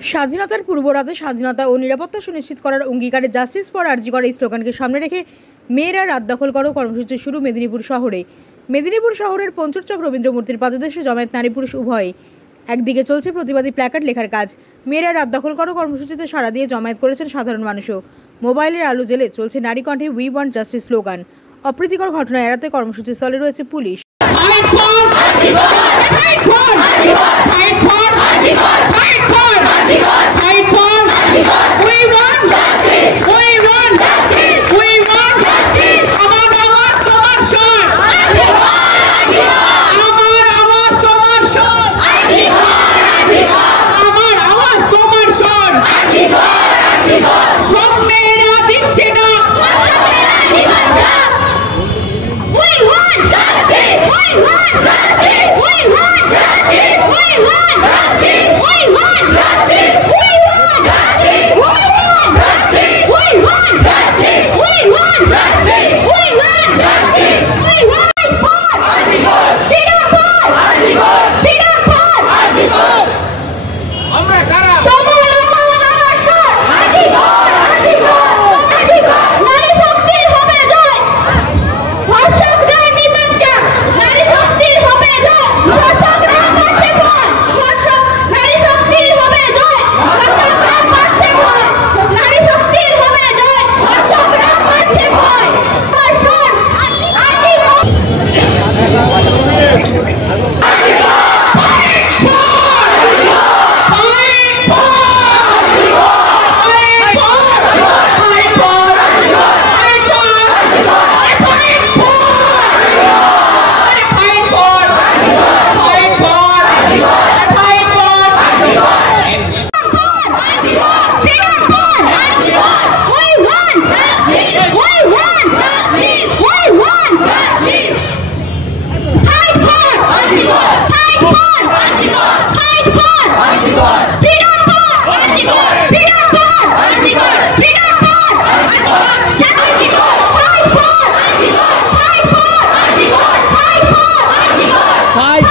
স্বাধীনতার পূর্বরাতে স্বাধীনতা ও নিরাপত্তা সুনিশ্চিত করার অঙ্গীকারে জাস্টিস ফর আরজি কর এই স্লোগানকে সামনে রেখে মেয়েরা রাত দখল করো কর্মসূচি শুরু মেদিনীপুর শহরে। মেদিনীপুর শহরের পঞ্চরচক রবীন্দ্র মূর্তির পাদদেশে জমায়েত নারী পুরুষ উভয়ই। একদিকে চলছে প্রতিবাদী প্ল্যাকার্ড লেখার কাজ, মেয়েরা রাত দখল করো কর্মসূচিতে সাড়া দিয়ে জমায়েত করেছেন সাধারণ মানুষও। মোবাইলের আলো জেলে চলছে নারী কণ্ঠে উই ওয়ান্ট জাস্টিস স্লোগান। অপ্রীতিকর ঘটনা এড়াতে কর্মসূচির স্থলে রয়েছে পুলিশ। Fight